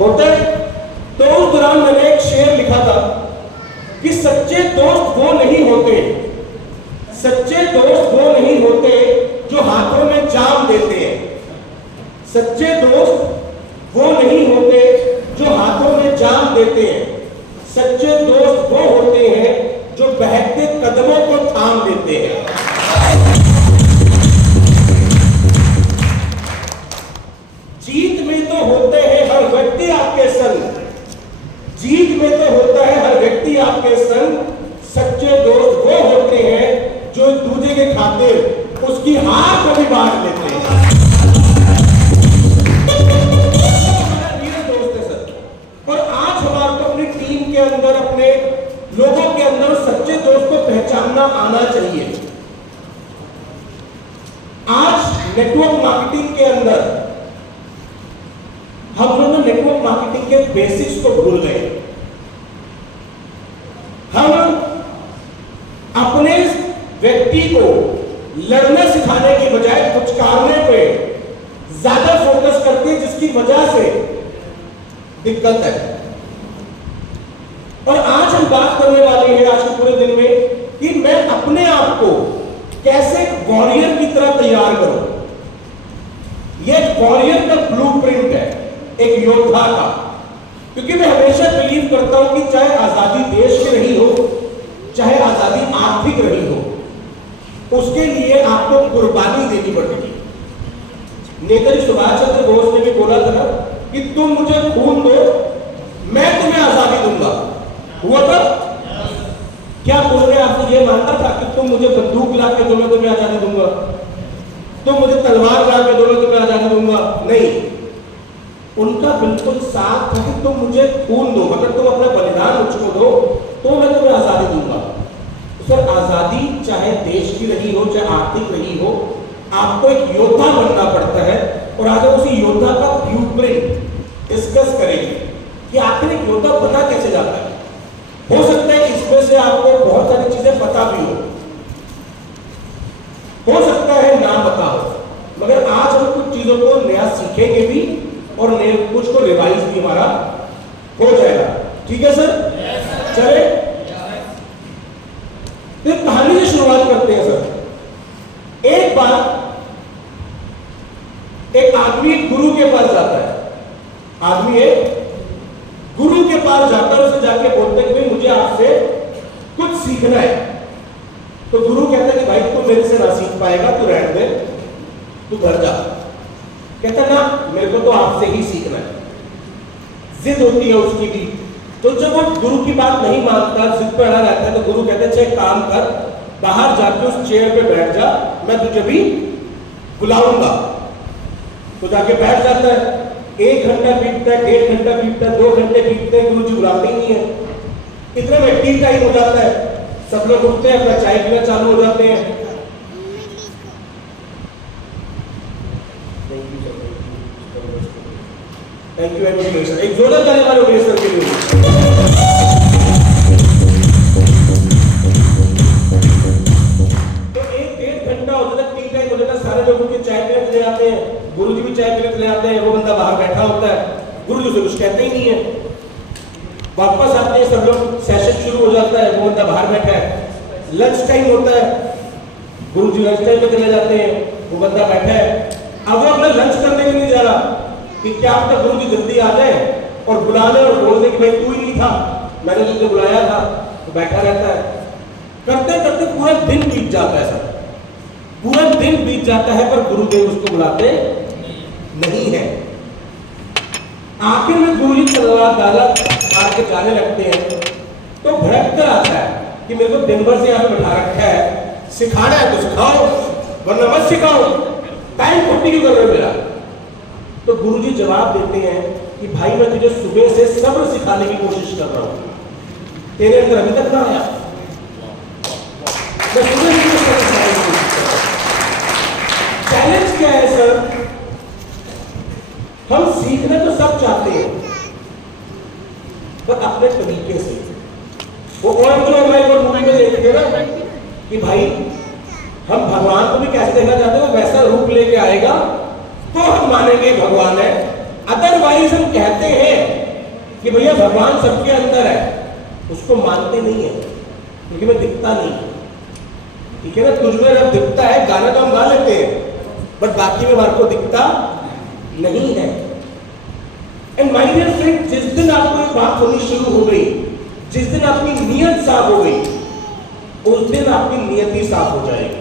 होते हैं। तो उस दौरान मैंने एक शेर लिखा था कि सच्चे दोस्त वो नहीं होते, सच्चे दोस्त वो नहीं होते जो हाथों में जाम देते हैं। सच्चे दोस्त वो नहीं होते जो हाथों में जाम देते हैं। सच्चे दोस्त वो होते हैं जो बहकते कदमों को थाम देते हैं। जीत में तो होते हैं हर व्यक्ति आपके संग, जीत में तो होता है हर व्यक्ति आपके संग। सच्चे दोस्त वो होते हैं जो दूसरे के खातिर उसकी हार को भी बांट लेते हैं। दोस्त है सर। और आज हमारे को अपनी टीम के अंदर, अपने लोगों के अंदर सच्चे दोस्त को पहचानना आना चाहिए। आज नेटवर्क मार्केटिंग के अंदर हम लोग नेटवर्क मार्केटिंग के बेसिक्स को भूल गए। हम अपने व्यक्ति को लड़ने सिखाने की बजाय पुचकारने पे ज्यादा फोकस करते हैं, जिसकी वजह से दिक्कत है। और आज हम बात करने वाले हैं आज के पूरे दिन में कि मैं अपने आप को कैसे एक वॉरियर की तरह तैयार करूं। यह एक वॉरियर का ब्लूप्रिंट है, एक योद्धा का। क्योंकि मैं हमेशा बिलीव करता हूं कि चाहे आजादी देश की रही हो, चाहे आजादी आर्थिक रही हो, उसके लिए आपको कुर्बानी देनी पड़ेगी। नेताजी सुभाष चंद्र बोस ने भी बोला था ना कि तुम मुझे खून दो, मैं तुम्हें आजादी दूंगा। हुआ था क्या? उन्होंने आपको यह मानता था कि तुम मुझे बंदूक ला के दो, मैं तुम्हें आजादी दूंगा, तुम मुझे तलवार ला के दो, मैं तुम्हें आजादी दूंगा? नहीं, उनका बिल्कुल साफ था कि तुम मुझे खून दो, अगर तुम अपना बलिदान मुझको दो तो मैं तुम्हें आजादी दूंगा। सर, आजादी चाहे देश की रही हो, चाहे आर्थिक रही हो, आपको एक योद्धा बनना पड़ता है। और आज हम उसी योद्धा का ब्लूप्रिंट डिस्कस करेंगे कि आखिर एक योद्धा बना कैसे जाता है। हो सकता है इसमें से आपको बहुत सारी चीजें पता भी हो सकता है ना पता हो, मगर आज हम कुछ चीजों को नया सीखेंगे भी और नए कुछ को रिवाइज भी हमारा हो जाएगा। ठीक है सर? चले तो कहानी से शुरुआत करते हैं सर। एक बार एक आदमी गुरु के पास जाता है। आदमी एक गुरु के पास जाता है, उसे जाके बोलते हैं कि मुझे आपसे कुछ सीखना है। तो गुरु कहता है कि भाई तू मेरे से ना सीख पाएगा, तू रहने दे, तू घर जा। कहता ना, मेरे को तो आपसे ही सीखना है। जिद होती है उसकी भी। तो जब वो गुरु की बात नहीं मानता, जिद पे अड़ा रहता है, तो गुरु कहते हैं अच्छा काम कर, बाहर जाके उस चेयर पे बैठ जा, मैं तुझे भी बुलाऊंगा। तो जाके बैठ जाता है। 1 घंटा बीतता है, 1.5 घंटा बीतता है, 2 घंटे बीतते हैं, गुरु जी बुलाते ही नहीं है। इतने में टी टाइम हो जाता है, सब लोग उठते हैं, अपना चाय पीना चालू हो जाते हैं। थैंक यू एजुकेशन, एक जोरदार ताली मारो मेरे सर के लिए। तो 1-1.5 घंटा हो जाता है, टी टाइम हो जाता है, सारे लोग उनके चाय पीने चले आते हैं, गुरु जी भी चाय पीने चले आते हैं, वो बंदा बाहर बैठा होता है, गुरु जी से कुछ कहते ही नहीं है। वापस आते हैं सब लोग, सेशन शुरू हो जाता है, वो बंदा बाहर बैठा है। लंच टाइम होता है, गुरु जी लंच टाइम पे चले जाते हैं, वो बंदा बैठा है। अब वो अपना लंच करने के लिए जा रहा कि क्या अब तक गुरु जी जल्दी आ जाए और बुला ले और बोल दे कि भाई तू ही नहीं था, मैंने तुझे बुलाया था। तो बैठा रहता है, करते करते पूरा दिन बीत जाता है सर, पूरा दिन बीत जाता है, पर गुरुदेव उसको बुलाते नहीं है। आखिर में गुरु जी तलवार डाला मार के जाने लगते हैं। तो भड़क कर आता है कि मेरे को दिन भर से यहाँ पे बैठा रखा है, सिखाना है तो सिखाओ, वरना मत सिखाओ, टाइम खोटी क्यों कर रहे हो मेरा? तो गुरुजी जवाब देते हैं कि भाई मैं तुझे सुबह से सब्र सिखाने की कोशिश कर रहा हूं, तेरे अंदर अभी तक ना आया। मैं सुबह से सब्र सिखाने की कोशिश कर रहा हूं। चैलेंज क्या है सर? हम सीखना तो सब चाहते हैं, पर अपने तरीके से। वो और जो हमारे को मूवी में देखते ना कि भाई हम भगवान को भी कैसे देखना चाहते हैं, वैसा रूप लेके आएगा तो हम मानेंगे भगवान है। अदरवाइज हम कहते हैं कि भैया भगवान सबके अंदर है, उसको मानते नहीं है क्योंकि मैं दिखता नहीं। ठीक है ना, तुझमें जब दिखता है, गाना तो हम गा लेते हैं, बट बाकी में हमारे को दिखता नहीं है। एंड माय डियर फ्रेंड, जिस दिन आपको एक बात होनी शुरू हो गई, जिस दिन आपकी नीयत साफ हो गई, उस दिन आपकी नियति साफ हो जाएगी।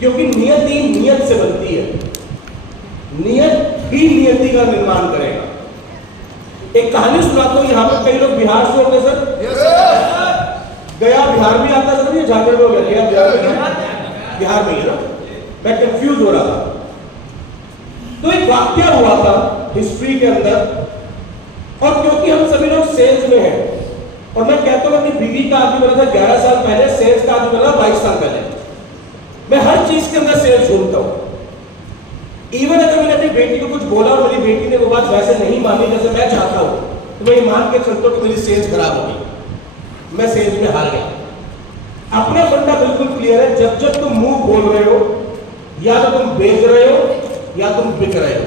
क्योंकि नियति नियत से बनती है, नियत ही नियति का निर्माण करेगा। एक कहानी सुनाता हूं, यहाँ पे कई लोग बिहार से होंगे सर। गया बिहार में आता सर, ये झारखंड में हो गया, बिहार में ही ना, मैं कंफ्यूज हो रहा था। तो एक वाक्य हुआ था हिस्ट्री के अंदर, और क्योंकि हम सभी लोग सेल्स में हैं, और मैं कहता हूं अपनी बीवी का आदमी बना था 11 साल पहले, सेल्स का आदमी बना 22 साल पहले। मैं हर चीज के अंदर सेल्स ढूंढता हूं। इवन अगर मैंने अपनी बेटी को कुछ बोला और मेरी बेटी ने वो बात वैसे नहीं मानी जैसे मैं चाहता हूं, तो मैं ये मान के चलता हूं कि मेरी सेल्स खराब हो गई, मैं सेल्स में हार गया। अपना फंडा बिल्कुल क्लियर है, जब जब तुम मुंह खोल रहे हो, या तो तुम बेच रहे हो या तुम बिक रहे हो,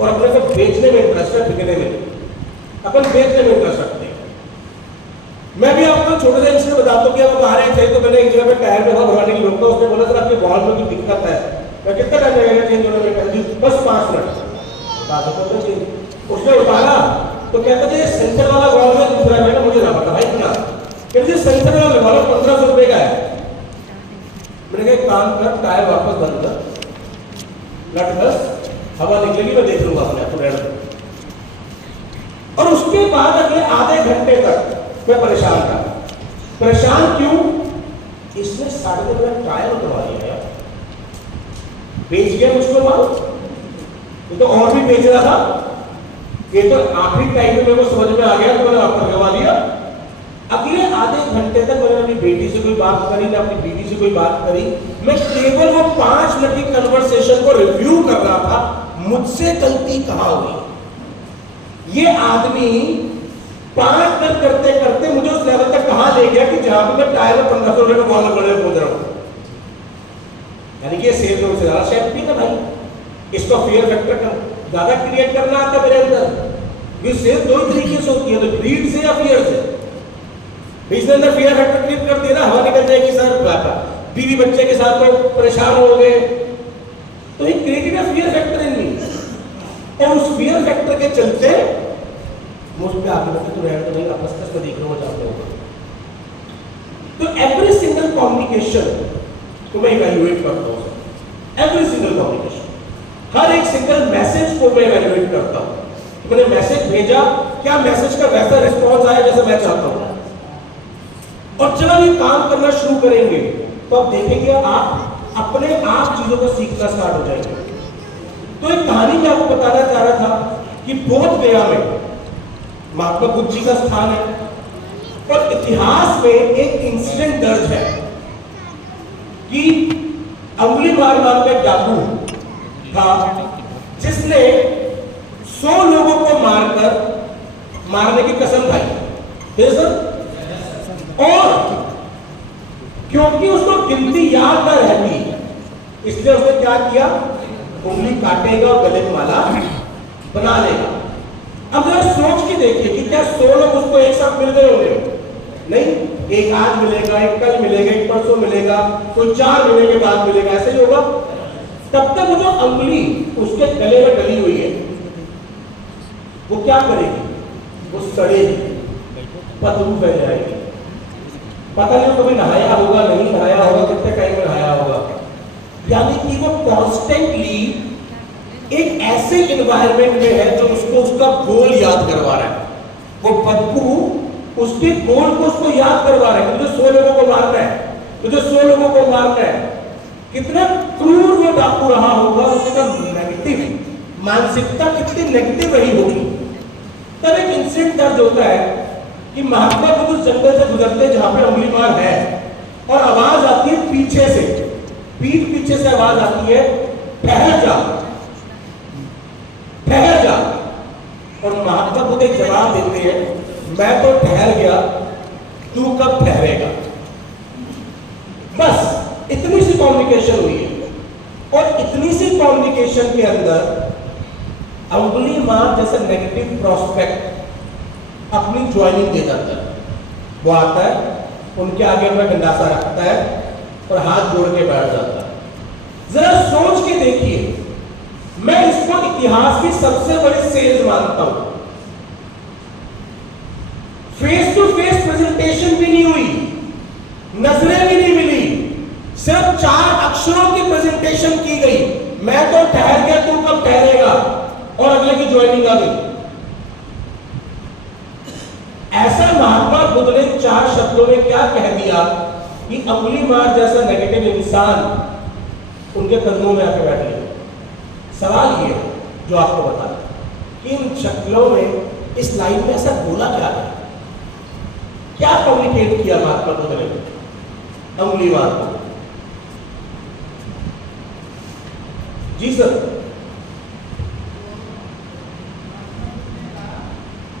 और अपने को बेचने में इंटरेस्ट है, बिकने में। अपन बेचने में इंटरेस्ट रखते हैं। मैं भी आपको छोटे से इंसिडेंट बताता हूं कि अब आ रहे थे तो मैंने एक जगह पे टायर में हवा भरवाने के लोग, उसने बोला सर आपके बॉल में कोई दिक्कत है, मैं कितना टाइम लगेगा चेंज होने में? बस 5 मिनट। उसने उतारा तो कहता था ये सेंसर वाला बॉल में दूसरा है, मुझे ना पता भाई क्या, कहते सेंसर वाला लगवा लो, 1500 रुपए का है। मैंने कहा एक काम कर, टायर वापस बंद कर, लट बस, हवा निकलेगी, मैं देख लूंगा अपने आपको, रहने दो। और उसके बाद अगले आधे घंटे तक मैं परेशान था। परेशान क्यों? इसने 3.5 मिनट टायर उतरवा दिया यार, बेच गया मुझको माल। ये तो और भी बेच रहा था, ये तो आखिरी टाइम में मेरे को समझ में आ गया, तो मैंने वापस लगवा दिया। अगले आधे घंटे तक मैंने अपनी बेटी से कोई बात करी, ना अपनी बीवी से कोई बात करी, मैं केवल वो 5 मिनट की कन्वर्सेशन को रिव्यू कर रहा था, मुझसे गलती कहां हुई। ये आदमी 5 मिनट करते करते मुझे उस लेवल तक कहां ले गया कि जहां पर मैं टायर में 1500 रुपए का बॉल लगने पहुंच रहा हूं। यानी कि ये सेल्स से ज्यादा शायद भी ना भाई, इसको फियर फैक्टर ज्यादा क्रिएट करना आता मेरे अंदर। ये सेल्स दो तरीके से होती है, तो ग्रीड से या फियर से। इसने अंदर फियर फैक्टर क्रिएट कर दिया ना, हवा निकल जाएगी सर, बीवी बच्चे के साथ तो परेशान हो गए, तो ये क्रिएटेड फियर फैक्टर इन मी। और उस फियर फैक्टर के चलते मुझ पे आगे बढ़ते तो रहने तो नहीं, आपस में देख रहे हो जाते हो। तो एवरी सिंगल कम्युनिकेशन को मैं इवैल्यूएट करता हूं, एवरी सिंगल कम्युनिकेशन, हर एक सिंगल मैसेज को मैं इवैल्यूएट करता हूं। मैंने मैसेज भेजा, क्या मैसेज का वैसा रिस्पॉन्स आया जैसे मैं चाहता हूं? और जब हम ये काम करना शुरू करेंगे तो आप देखेंगे आप अपने आप चीजों को सीखना स्टार्ट हो जाएंगे। तो एक कहानी मैं आपको बताना चाह रहा था कि बोध गया में महात्मा बुद्ध जी का स्थान है, और इतिहास में एक इंसिडेंट दर्ज है कि अंगुलीमाल नाम का डाकू था जिसने 100 लोगों को मारने की कसम खाई। और क्योंकि उसको गिनती याद न रहती, इसलिए उसने क्या किया, उंगली काटेगा और गले में माला बना लेगा। अब जरा सोच के देखिए कि क्या 100 लोग उसको एक साथ मिल गए होंगे? नहीं, एक आज मिलेगा, एक कल मिलेगा, एक परसों मिलेगा, कोई 4 महीने के बाद मिलेगा, ऐसे ही होगा। तब तक वो जो अंगुली उसके गले में डली हुई है, वो क्या करेगी? वो सड़ेगी, बदबू फैल जाएगी। पता नहीं कभी नहाया होगा, नहीं नहाया होगा, कितने टाइम में नहाया होगा। यानी कि वो कॉन्स्टेंटली एक ऐसे एनवायरनमेंट में है जो उसको उसका गोल याद करवा रहा है। वो बदबू उसके गोल को उसको याद करवा रहा है। मुझे 100 लोगों को मारना है, मुझे 100 लोगों को मारना है। कितना क्रूर वो डाकू रहा होगा, उसका नेगेटिव मानसिकता कितनी नेगेटिव रही होगी। तब एक इंसिडेंट दर्ज होता है कि महात्मा बुद्ध उस जंगल से गुजरते जहां पे अंगुलीमाल है, और आवाज आती है पीछे से, पीठ पीछे से आवाज आती है, ठहर जा, ठहर जा। और महात्मा बुद्ध एक जवाब देते हैं, मैं तो ठहर गया, तू कब ठहरेगा? बस इतनी सी कम्युनिकेशन हुई है। और इतनी सी कम्युनिकेशन के अंदर अंगुलीमाल जैसे नेगेटिव प्रोस्पेक्ट अपनी ज्वाइनिंग दे जाता है। वो आता है, उनके आगे अपना गंडासा रखता है और हाथ जोड़ के बैठ जाता है। जरा सोच के देखिए, मैं इसको इतिहास की सबसे बड़ी सेल्स मानता हूं। फेस टू फेस प्रेजेंटेशन भी नहीं हुई, नजरें भी नहीं मिली, सिर्फ 4 अक्षरों की प्रेजेंटेशन की गई, मैं तो ठहर गया, तू कब ठहरेगा, और अगले की ज्वाइनिंग आ गई। ऐसा महात्मा बुद्ध ने 4 शब्दों में क्या कह दिया कि अंगुलीमाल जैसा नेगेटिव इंसान उनके कदमों में आके बैठ गया। सवाल ये जो आपको बता कि इन शक्लों में इस लाइन में ऐसा बोला क्या है, क्या कम्युनिकेट किया महात्मा बुद्ध ने अंगुलीमाल को? जी सर,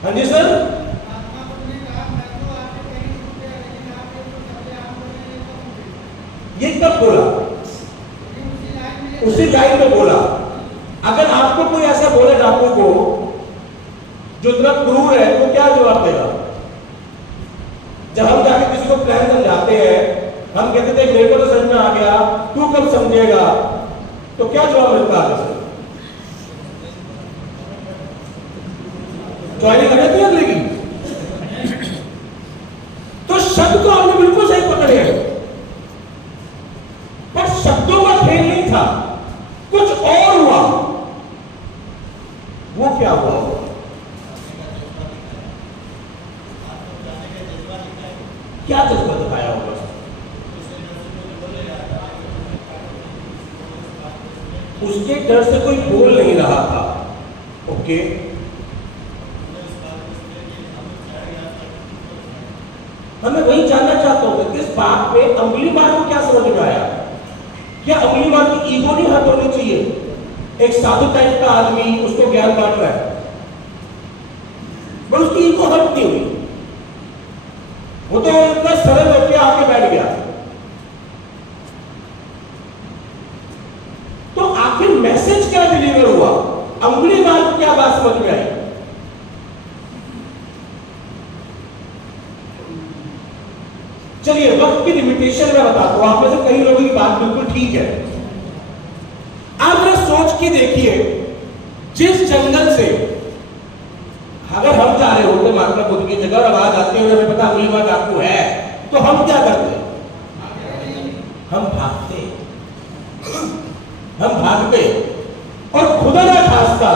हाँ जी सर, ये कब बोला? उसी लाइन में बोला। अगर आपको कोई ऐसा बोले डाकू को जो इतना क्रूर है, तो क्या जवाब देगा? जब हम जाके किसी को प्लान समझाते हैं, हम कहते थे मेरे को तो समझ में आ गया, तू कब समझेगा, तो क्या जवाब मिलता है? ज्वाइनिंग आ जाती है अगले की। तो शब्द को आपने बिल्कुल सही पकड़े हैं, पर शब्दों का खेल नहीं था, कुछ और हुआ। वो क्या हुआ? क्या जज्बा दिखाया होगा? उसके डर से कोई बोल नहीं रहा था। ओके, मैं वही जानना चाहता हूं कि इस बात पे अंगुलीमाल को क्या समझ में आया? क्या अंगुलीमाल की ईगो नहीं हट होनी चाहिए? एक साधु टाइप का आदमी उसको ज्ञान बांट रहा है, पर उसकी ईगो हट नहीं हुई। वो तो इतना सरल होकर आके बैठ गया। तो आखिर मैसेज क्या डिलीवर हुआ? अंगुलीमाल को क्या बात समझ में आई? चलिए, वक्त की लिमिटेशन में बताता हूं, आप में से कई लोगों की बात बिल्कुल ठीक है। आप जरा सोच के देखिए, जिस जंगल से अगर हम जा रहे होते महात्मा बुद्ध की जगह और आवाज आती है, हमें पता अंगुलीमाल डाकू है, तो हम क्या करते? हम भागते, हम भागते। और खुदा ना खास्ता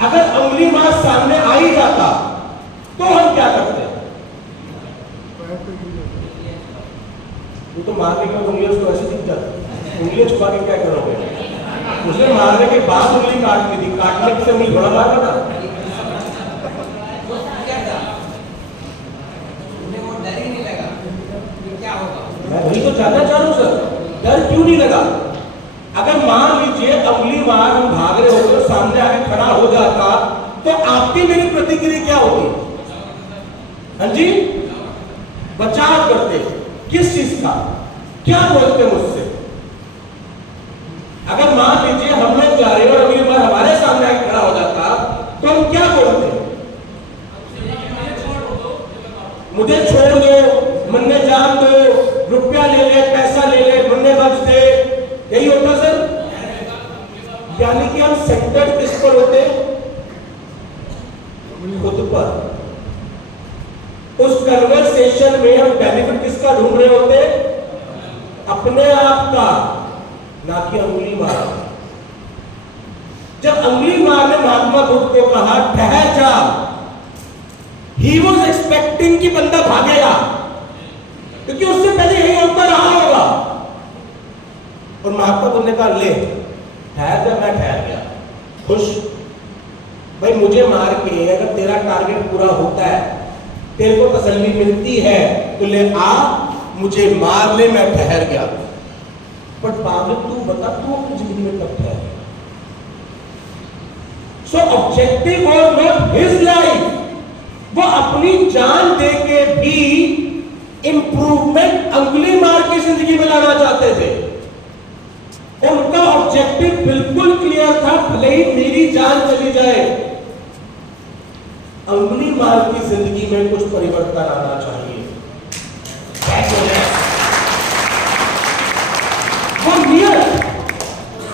अगर अंगुलीमाल सामने आ ही जाता तो हम क्या करते? वो तो मारने के बाद उंगलियां उसको ऐसे दिख जाती, उंगलियां छुपा के क्या करोगे? उसने मारने के बाद उंगली काटनी थी, काटने से उंगली बड़ा मारा था। मैं वही तो जानना चाह रहा हूं सर, डर क्यों नहीं लगा? अगर मान लीजिए अंगुलीमाल हम भाग रहे होते और सामने आके खड़ा हो जाता, तो आपकी मेरी प्रतिक्रिया क्या होती? हाँ जी, बचाव करते। किस चीज का? क्या बोलते मुझसे? अगर मान लीजिए हम लोग जा रहे हैं और अंगुलीमाल हमारे सामने आके खड़ा हो जाता, तो हम क्या बोलते? मुझे छोड़ दो, मन्ने जान दो, रुपया ले ले, पैसा ले ले, मन्ने बख्श दे, यही होता सर। यानी कि हम सेंटर्ड किस पर होते? खुद पर। उस कन्वर्सेशन में हम बेनिफिट किसका ढूंढ रहे होते? अपने आप का, ना कि अंगुलीमाल। जब अंगुलीमाल ने महात्मा बुद्ध को कहा ठहर जा, ही वॉज एक्सपेक्टिंग कि बंदा भागेगा, क्योंकि उससे पहले यही होता रहा होगा। और महात्मा बुद्ध ने कहा ले ठहर जा, मैं ठहर गया, खुश भाई। मुझे मार के अगर तेरा टारगेट पूरा होता है, तेरे को तसल्ली मिलती है, तो ले आ, मुझे मार ले, मैं ठहर गया। बट पागल तू बता, तू अपनी जिंदगी में कब ठहर? सो objective was not his life, वो अपनी जान दे के भी इंप्रूवमेंट अंगुलीमाल की जिंदगी में लाना चाहते थे। उनका ऑब्जेक्टिव बिल्कुल क्लियर था, भले ही मेरी जान चली जाए, अंगुली मार की जिंदगी में कुछ परिवर्तन आना चाहिए। वो नियत,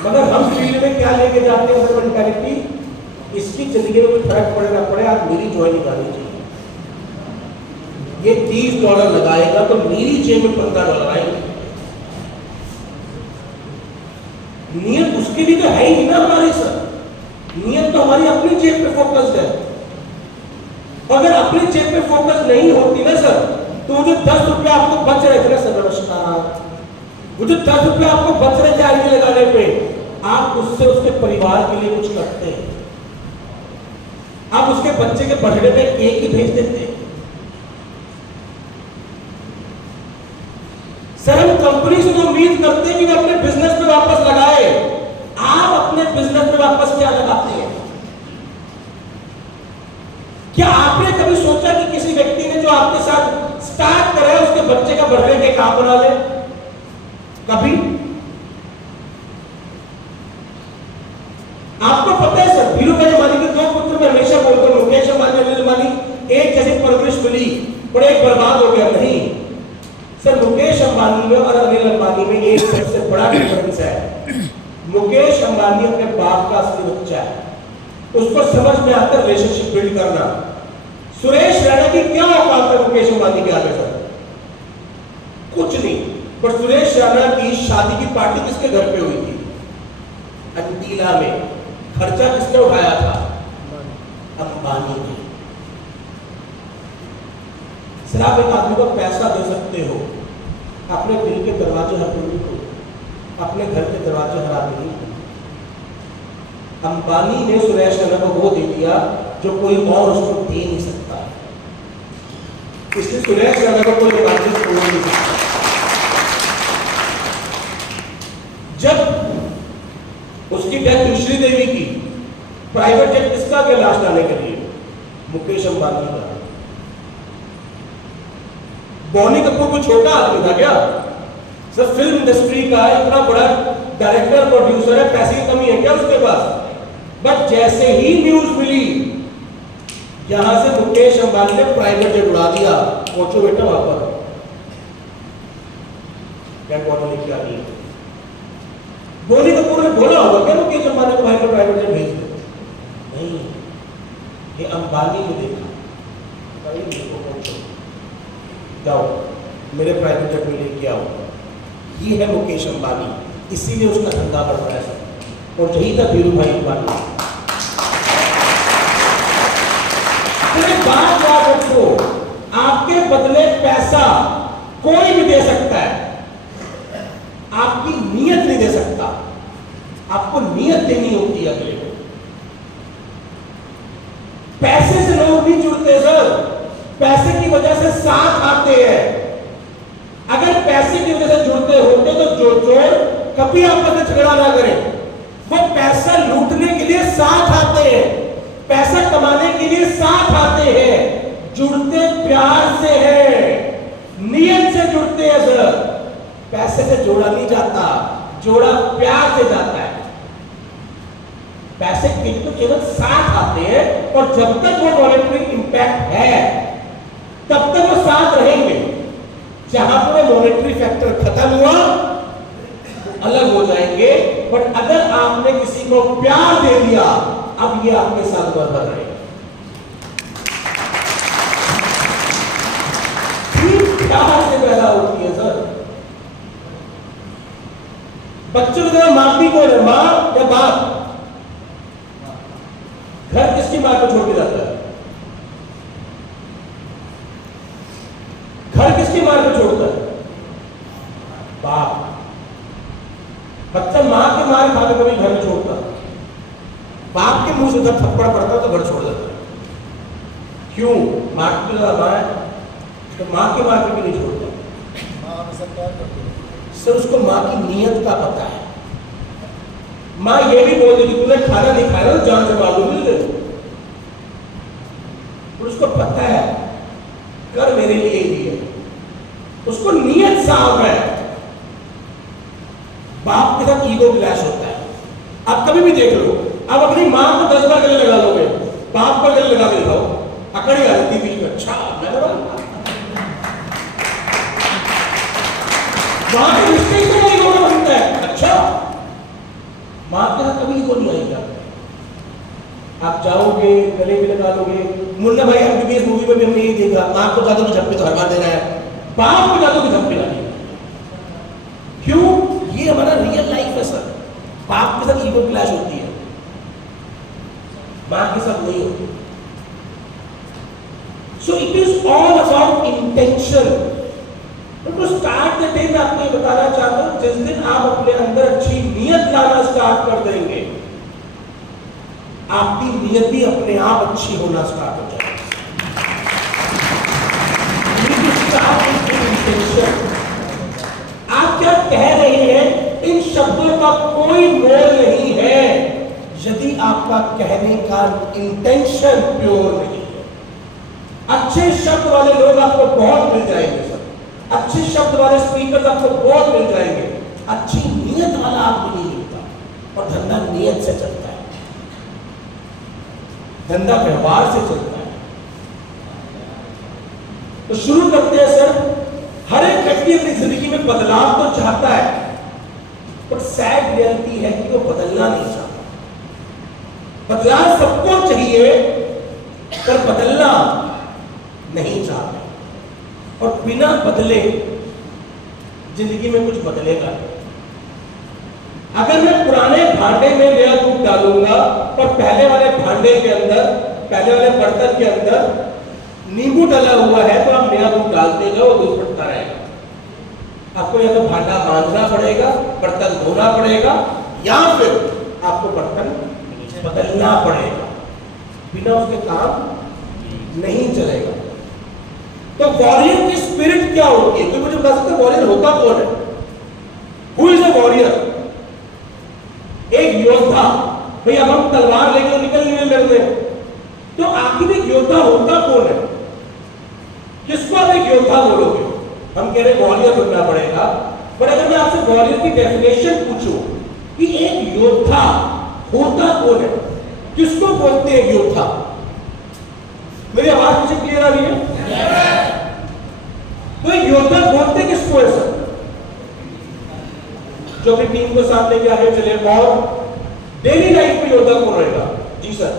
मगर हम फील्ड में क्या लेके जाते हैं सर मेंटालिटी, इसकी जिंदगी में कोई फर्क पड़े ना पड़े, आप मेरी ज्वाइनिंग आनी चाहिए। ये $30 लगाएगा तो मेरी जेब में $15 आएंगे। नियत उसके लिए तो है ही ना हमारी सर, नियत तो हमारी अपनी जेब पे फोकस्ड है। अगर अपनी जेब पे फोकस नहीं होती ना सर, तो वो जो 10 रुपया आपको बच रहे थे ना सर, नमस्कार, वो जो 10 रुपया आपको बच रहे थे आईडी लगाने पे, आप उससे उसके परिवार के लिए कुछ करते हैं। आप उसके बच्चे के बर्थडे पे केक ही भेज देते हैं। सर हम कंपनी से तो उम्मीद करते हैं कि वो अपने बिजनेस में वापस लगाए। आप अपने बिजनेस में वापस क्या लगाते हैं? क्या आपने कभी सोचा कि किसी व्यक्ति ने जो आपके साथ स्टार्ट करा है उसके बच्चे का बर्थडे केक आप बना ले? कभी? आपको पता है सर, धीरू भाई अंबानी के 2 पुत्र, मैं हमेशा बोलता हूं, मुकेश अंबानी, अनिल अंबानी, एक जैसी परवरिश मिली और एक बर्बाद हो गया। नहीं सर, मुकेश अंबानी में और अनिल अंबानी में एक सबसे बड़ा डिफरेंस है। मुकेश अंबानी अपने बाप का असली बच्चा है, उसको समझ में आता है रिलेशनशिप बिल्ड करना। सुरेश रैना की क्या औकात है मुकेश अंबानी के आगे सर? कुछ नहीं। पर सुरेश रैना की शादी की पार्टी किसके घर पे हुई थी? अंटीला में। खर्चा किसने उठाया था? अंबानी ने। सर आप एक आदमी को पैसा दे सकते हो, अपने दिल के दरवाजे हर कोई को, अपने घर के दरवाजे हर आदमी को। अंबानी ने सुरेश रैना को वो दे दिया जो कोई और उसको दे नहीं सकता, इसलिए सुरेश रैना को कोई वापस छोड़ नहीं सकता। जब उसकी डेथ हुई श्रीदेवी की, प्राइवेट जेट किसका गया लाश लाने के लिए? मुकेश अंबानी का। बॉनी कपूर को छोटा आदमी था क्या सर? फिल्म इंडस्ट्री का इतना बड़ा डायरेक्टर प्रोड्यूसर है, पैसे की कमी है क्या उसके पास? बट जैसे ही न्यूज मिली यहां से मुकेश अंबानी ने प्राइवेट जेट उड़ा दिया, पहुंचो बेटा वहां पर, क्या कौन लेके आ रही है? बोनी कपूर ने बोला होगा क्या मुकेश अंबानी को भाई को प्राइवेट जेट भेज दो? नहीं, ये अंबानी ने देखा, भाई देखो पहुंचो, जाओ मेरे प्राइवेट जेट में लेके आओ। ये है मुकेश अंबानी, इसीलिए उसका धंधा बढ़ रहा है सर। और यही था धीरू भाई अंबानी। बात याद रखो, आपके बदले पैसा कोई भी दे सकता है, आपकी नीयत नहीं दे सकता। आपको नीयत देनी होती है अगले को। पैसे से लोग नहीं जुड़ते सर, पैसे की वजह से साथ आते हैं। अगर पैसे की वजह से जुड़ते होते तो जो चोर कभी आपस में झगड़ा ना करें। वो पैसा लूटने के लिए साथ आते हैं, पैसा कमाने के लिए साथ आते हैं। जुड़ते प्यार से है, नियत से जुड़ते हैं सर। पैसे से जोड़ा नहीं जाता, जोड़ा प्यार से जाता है। पैसे के तो केवल साथ आते हैं, और जब तक वो मॉनेटरी इंपैक्ट है तब तक वो साथ रहेंगे। जहां पर मॉनेटरी फैक्टर खत्म हुआ वो अलग हो जाएंगे। बट अगर आपने किसी को प्यार दे दिया, अब ये आपके साथ बरबर रहेगा। प्यार से पैदा होती है सर। बच्चों की तरह मारती कौन है, मां या बाप? घर किसकी मां को छोड़ के जाता है? घर किसकी मां को छोड़ता है? बाप। बच्चा मां के मार खा के कभी घर में छोड़ता, बाप के मुंह से जब थप्पड़ पड़ता है तो घर छोड़ देता है। क्यों? मां की मां है तो मां के मार के भी नहीं छोड़ता। सर उसको मां की नीयत का पता है। मां ये भी बोल देगी तूने खाना नहीं खाया तो जान से मार दूंगी, उसको पता है कर मेरे लिए ही है, उसको नीयत साफ है। बाप के साथ ईगो क्लैश होता है। आप कभी भी देख लो, आप अपनी मां को 10 बार गले लगा लोगे, बाप को गले लगा के दिखाओ, अकड़ ही आ जाती बीच में, अच्छा मैंने बोला वहां पे रिश्ते से नहीं होना बनता है। अच्छा मां के साथ कभी को नहीं आएगा, आप जाओगे गले भी लगा लोगे, मुन्ना भाई एमबीबीएस मूवी में भी हमने यही देखा, मां को जादू के झप्पे तो हर बार दे रहा है, बाप को जादू के झप्पे लगे। क्यों? ये हमारा रियल लाइफ है सर। बाप के साथ ईगो क्लैश होती है, मां के साथ नहीं होती। So it is all about intention. तो स्टार्ट द डे में आपको ये बताना चाहता हूं, जिस दिन आप अपने अंदर अच्छी नीयत लाना स्टार्ट कर देंगे, आपकी नीयत भी अपने आप अच्छी होना स्टार्ट हो जाएगी। आप क्या कह रहे हैं, इन शब्दों का कोई मोल नहीं है यदि आपका कहने का इंटेंशन प्योर नहीं है। अच्छे शब्द वाले लोग आपको बहुत मिल जाएंगे सर, अच्छे शब्द वाले स्पीकर आपको बहुत मिल जाएंगे, अच्छी नीयत वाला आपको नहीं मिलता। और धंधा नीयत से चलता है, धंधा व्यवहार से चलता है। तो शुरू करते हैं सर। हर एक व्यक्ति अपनी जिंदगी में बदलाव तो चाहता है, पर सैड रियलिटी है कि वो बदलना नहीं चाहता। बदलाव सबको चाहिए, पर बदलना नहीं चाहते। और बिना बदले जिंदगी में कुछ बदलेगा नहीं। अगर मैं पुराने भांडे में नया दूध डालूंगा और पहले वाले भांडे के अंदर, पहले वाले बर्तन के अंदर नींबू डाला हुआ है, तो आप नया दूध डालते जाओ, दूध फटता रहेगा। आपको या तो भांडा बांधना पड़ेगा, बर्तन धोना पड़ेगा, या फिर आपको बर्तन बदलना पड़ेगा। बिना उसके काम नहीं चलेगा। तो वॉरियर की स्पिरिट क्या होती है? कोई मुझे बता सकता है वॉरियर होता कौन है? Who is a warrior? एक योद्धा। भाई अब हम तलवार लेकर निकल नहीं लड़ने, तो आखिर एक योद्धा होता कौन है? किसको आप एक योद्धा बोलोगे? हम कह रहे वॉरियर बनना पड़ेगा, पर अगर मैं आपसे वॉरियर की डेफिनेशन पूछूं कि एक योद्धा होता कौन है, किसको बोलते हैं योद्धा? मेरी आवाज मुझे क्लियर आ रही है? तो एक योद्धा बोलते किसको है सर? जो अपनी टीम को साथ लेके आगे चले। और डेली लाइफ में योद्धा कौन रहेगा? जी सर।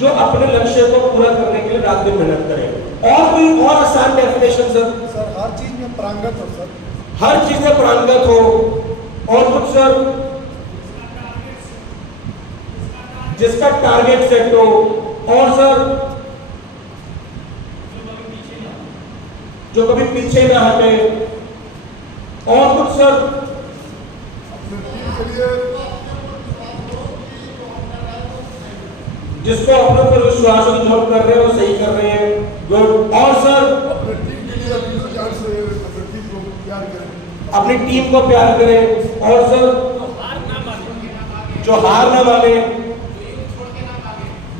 जो अपने लक्ष्य को पूरा करने के लिए रात दिन मेहनत करे। और कोई और आसान डेफिनेशन सर? सर हर चीज में प्रांगत हो सर, हर चीज में प्रांगत हो। और कुछ सर? जिसका टारगेट सेट हो। और सर? जो कभी पीछे ना हटे। और कुछ सर? जिसको अपने ऊपर विश्वास हो कि जो हम कर रहे हैं वो सही कर रहे हैं। गुड। और सर? अपने टीम के लिए अपनी टीम को प्यार करें, अपनी टीम को प्यार करें। और सर? जो हार ना माने,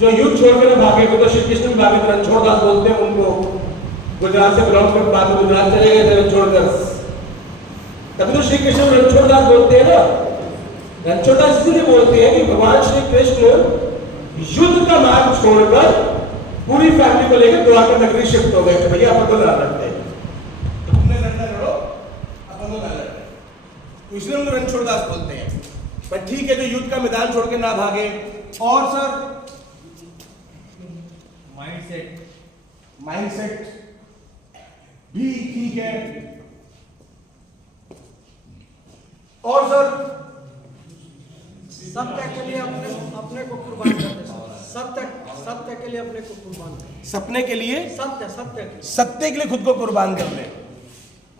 जो युद्ध छोड़ के ना भागे। वो तो श्री कृष्ण भी भागे, रणछोड़दास बोलते हैं उनको। गुजरात से बिलोंग करके बाद में गुजरात चले गए थे रणछोड़कर, तभी तो श्री कृष्ण रणछोड़दास बोलते हैं ना। रणछोड़दास इसलिए बोलते हैं कि भगवान श्री कृष्ण युद्ध का मार्ग छोड़कर पूरी फैमिली को लेकर द्वारका नगरी शिफ्ट हो गए। भैया अपन तो लड़ रहे थे, तुमने लड़ना लड़ो, अपन तो लड़ रहे, तो इसलिए हम रणछोड़दास बोलते हैं। पर ठीक है, जो युद्ध का मैदान छोड़ के ना भागे। और सर? माइंडसेट भी ठीक है। और सर? सत्य के लिए अपने को कुर्बान करते हैं। सत्य के लिए अपने को कुर्बान करते। सपने के लिए? सत्य के लिए खुद को कुर्बान कर ले।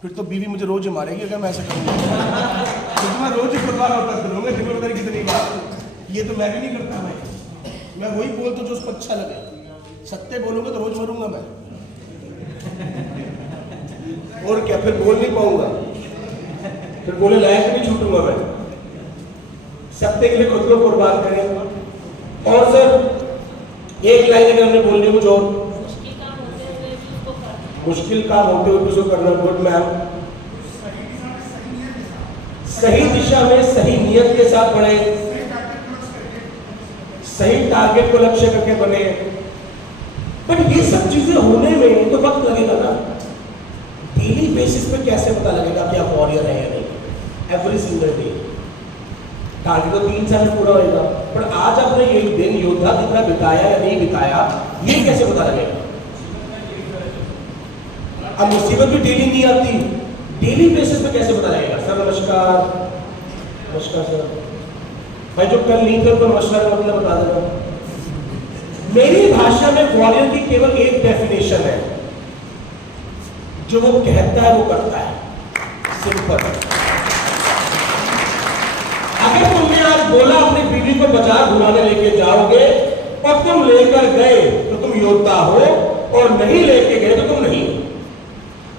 फिर तो बीवी मुझे रोज मारेगी अगर मैं ऐसा करूंगा। तो मैं रोज ही कुर्बान होता करूंगा, जिम्मेदारी कितनी बात। ये तो मैं भी नहीं करता भाई, मैं वही बोलता हूं जो उसको अच्छा लगे। सत्य बोलूंगा तो रोज मरूंगा मैं, और क्या फिर बोल नहीं पाऊंगा, फिर बोले लायक नहीं छूटूंगा मैं। सत्य के लिए खुद को कुर्बान करें। और सर एक लाइन अगर हमने बोलनी कुछ और? मुश्किल काम होते हुए भी उसको करना। Good ma'am. सही दिशा में सही नियत के साथ बढ़े, सही टारगेट को लक्ष्य करके बने। बट ये सब चीजें होने में तो वक्त लगेगा ना। डेली बेसिस पे कैसे पता लगेगा कि आप वॉरियर है या नहीं? Every single day. टारगेट तो 3 साल में पूरा होगा, पर आज आपने ये दिन योद्धा की तरह बिताया या नहीं बिताया, ये कैसे पता लगेगा? अब मुसीबत भी डेली नहीं आती, डेली बेसिस पे कैसे पता लगेगा? सर नमस्कार। नमस्कार सर। भाई जो कल नहीं थे तो नमस्कार का मतलब बता देगा। मेरी भाषा में वॉरियर की केवल एक डेफिनेशन है, जो वो कहता है वो करता है। सिंपल। अगर तुमने आज बोला अपनी बीवी को बाजार घुमाने लेके जाओगे और तुम लेकर गए तो तुम योद्धा हो, और नहीं लेके गए तो तुम नहीं।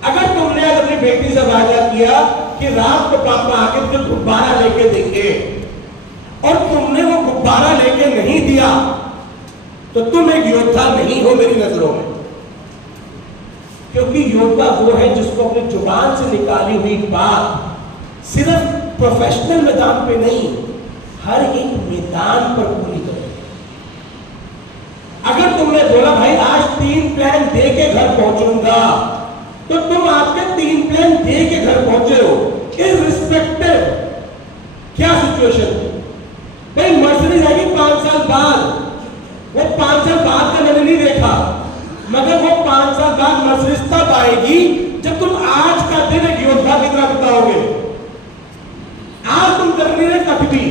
अगर तुमने आज अपनी बेटी से वादा किया कि रात को पापा आके तुझे गुब्बारा लेके देंगे और तुमने वो गुब्बारा लेके नहीं दिया, तो तुम एक योद्धा नहीं हो मेरी नजरों में। क्योंकि योद्धा वो है जिसको अपनी जुबान से निकाली हुई बात सिर्फ प्रोफेशनल मैदान पे नहीं, हर एक मैदान पर पूरी करे। अगर तुमने बोला भाई आज 3 प्लान दे के घर पहुंचूंगा, तो तुम आपके 3 प्लान दे के घर पहुंचे हो, इररिस्पेक्टिव क्या सिचुएशन। भाई मर्सिडीज आएगी 5 साल बाद, वो 5 साल बाद का मैंने नहीं देखा, मगर वो 5 साल बाद मर्सिडीज तब आएगी जब तुम आज का दिन एक योद्धा की तरह बिताओगे। आज तुम कर नहीं रहे कभी भी,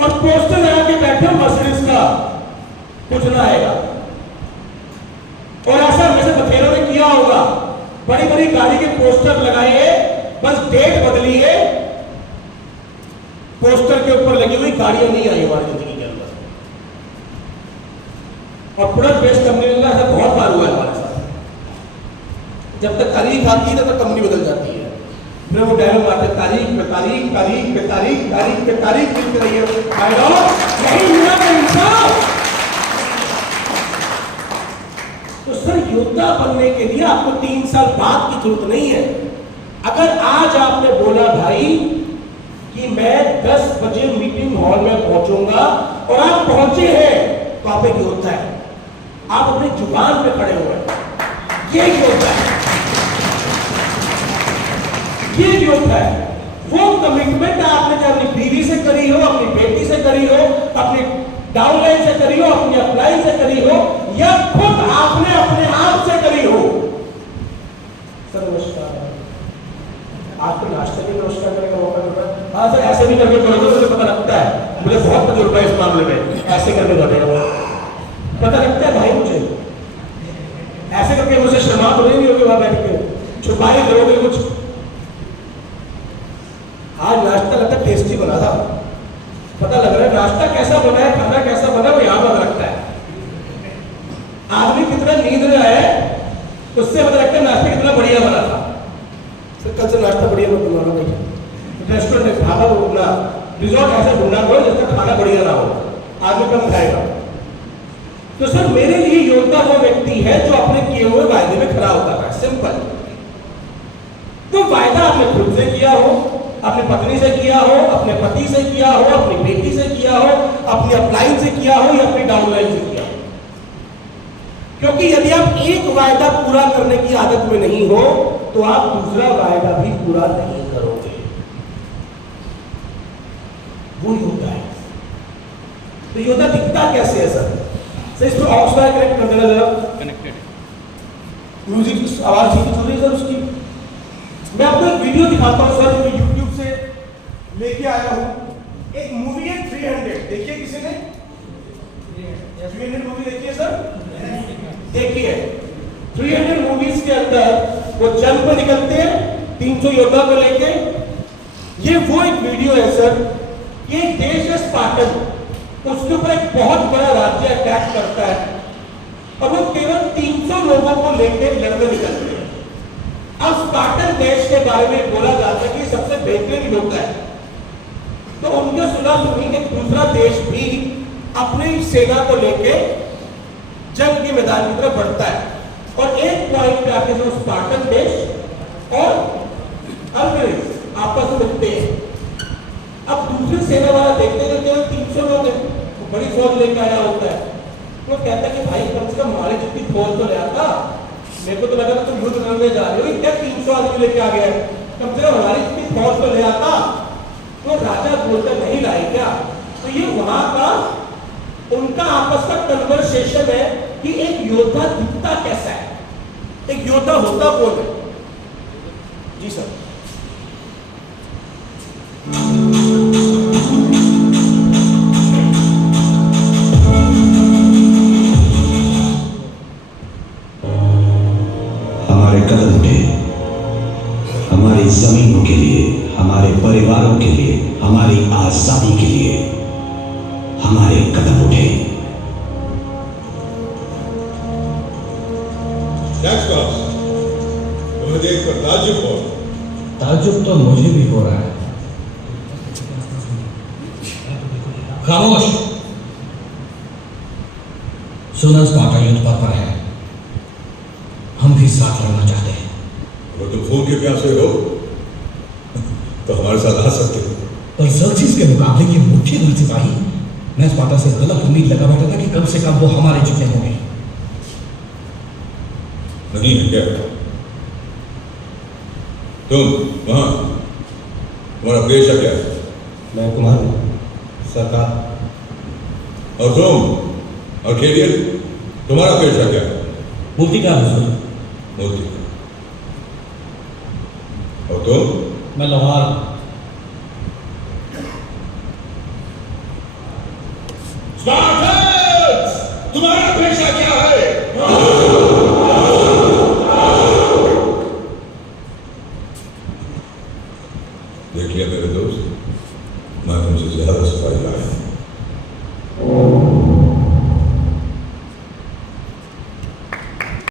और पोस्टर लगा के बैठे हो मर्सिडीज का, कुछ ना आएगा। और ऐसा वैसे बथेरों ने किया होगा, बड़ी बड़ी गाड़ी के पोस्टर लगाए, बस डेट बदली है, पोस्टर के ऊपर लगी हुई गाड़ियां नहीं आई हमारी जिंदगी के अंदर। और प्रोडक्ट बेस्ड कंपनी में ऐसा बहुत बार हुआ है हमारे साथ। जब तक तारीख आती है तब तक कंपनी बदल जाती है, फिर वो डायलॉग आते हैं तारीख पे तारीख, तारीख पे तारीख, तारीख पे तारीख लिखते रहिए। यही हुआ का इंसाफ। तो सर योद्धा बनने के लिए आपको 3 साल बाद की जरूरत नहीं है। अगर आज आपने बोला भाई कि मैं 10 बजे मीटिंग हॉल में पहुंचूंगा और आप पहुंचे हैं, तो आप एक योद्धा है। आप अपनी जुबान पे खड़े हुए हैं, ये योद्धा है, ये योद्धा है। वो कमिटमेंट आपने चाहे अपनी बीवी से करी हो, अपनी बेटी से करी हो, अपनी डाउनलाइन से करी हो, अपनी अपलाइन से करी हो, या खुद आपने अपने आप से करी हो। सर नमस्कार, आपको नाश्ते में नमस्कार करने का मौका मिल रहा है? हाँ सर, ऐसे भी करके करोगे तो मुझे पता लगता है, मुझे बहुत तजुर्बा है इस मामले में, ऐसे करके करेगा पता लगता है भाई मुझे। ऐसे करके मुझे शर्मा तो नहीं होगी वहां बैठ के, छुपाई करोगे कुछ। आज नाश्ता लगता है टेस्टी बना था, पता लग रहा है नाश्ता कैसा बना है, खाना कैसा बना है वो याद रखता है। आदमी कितना नींद में आया उससे पता लगता है नाश्ता कितना बढ़िया बना था। सर कल से नाश्ता बढ़िया मत बनाना भाई, रेस्टोरेंट खाना ढूंढना, रिजॉर्ट ऐसा ढूंढना करो जिसका खाना बढ़िया ना हो, आदमी कम खाएगा। तो सर मेरे लिए योद्धा वो व्यक्ति है जो अपने किए हुए वायदे में खरा होता है। सिंपल। तो वायदा आपने खुद से किया हो, अपनी पत्नी से किया हो, अपने पति से किया हो, अपनी बेटी से किया हो, अपनी अपलाइन से किया हो, या अपनी डाउनलाइन से किया हो। क्योंकि यदि आप एक वायदा पूरा करने की आदत में नहीं हो, तो आप दूसरा वायदा भी पूरा नहीं करोगे। वो योद्धा है। तो योद्धा दिखता कैसे है सर? इस पर ऑक्सफोर्ड कनेक्ट कर देना जरा। कनेक्टेड म्यूजिक आवाज ठीक हो रही है सर उसकी। मैं आपको एक वीडियो दिखाता हूं सर, जो YouTube से लेके आया हूं। एक मूवी है 300, देखिए किसी ने 300 मूवी देखी है सर? देखिए 300 मूवीज के अंदर वो जंग पर निकलते हैं 300 योद्धा को लेके। ये वो एक वीडियो है सर, ये देश है स्पार्टन, उसके ऊपर एक बहुत बड़ा राज्य अटैक करता है और वो केवल 300 लोगों को लेकर लड़ने निकलते हैं। अब स्पार्टन देश के बारे में बोला जाता है कि सबसे बेहतरीन योद्धा है। तो उनके सुना सुनी एक दूसरा देश भी अपनी सेना को लेके जंग के मैदान की तरफ बढ़ता है और एक पॉइंट पे आके जो स्पार्टन देश और अंग्रेज आपस में मिलते बड़ी फौज लेके आया होता है। वो कहता है कि भाई कम से कम हमारी जितनी फौज तो ले आता, मेरे को तो लगा था तुम युद्ध लड़ने जा रहे हो, क्या 300 आदमी लेके आ गया है, कम से कम हमारी जितनी फौज तो ले आता। तो राजा बोलता नहीं लाए क्या। तो ये वहां का उनका आपस का कन्वर्सेशन है कि एक योद्धा दिखता कैसा है, एक योद्धा होता कौन है। जी सर। हमारे कदम उठे, हमारी जमीनों के लिए, हमारे परिवारों के लिए, हमारी आजादी के लिए हमारे कदम उठे। तुम्हें देखकर ताज्जुब हो। ताज्जुब तो मुझे भी हो रहा है। खामोश। सुना स्पार्टा युद्ध पर है, हम भी साथ लड़ना चाहते हैं। अगर तुम खून के प्यासे हो तो हमारे साथ आ सकते हो। पर जर्जिस के मुकाबले ये मुट्ठी भर सिपाही, मैं स्पार्टा से गलत उम्मीद लगा बैठा था कि कम से कम वो हमारे जितने होंगे। नहीं है क्या? तुम वहां, तुम्हारा पेशा क्या है? मैं कुमार सरकार। और तुम आर्केडियन, तुम्हारा पेशा क्या है? मूर्तिकार हुजूर। मूर्ति। और तुम? मैं लोहार। स्पार्टन्स, तुम्हारा पेशा क्या है? देख लिया मेरे दोस्त, मैं तुमसे ज्यादा सिपाही लाया हूं।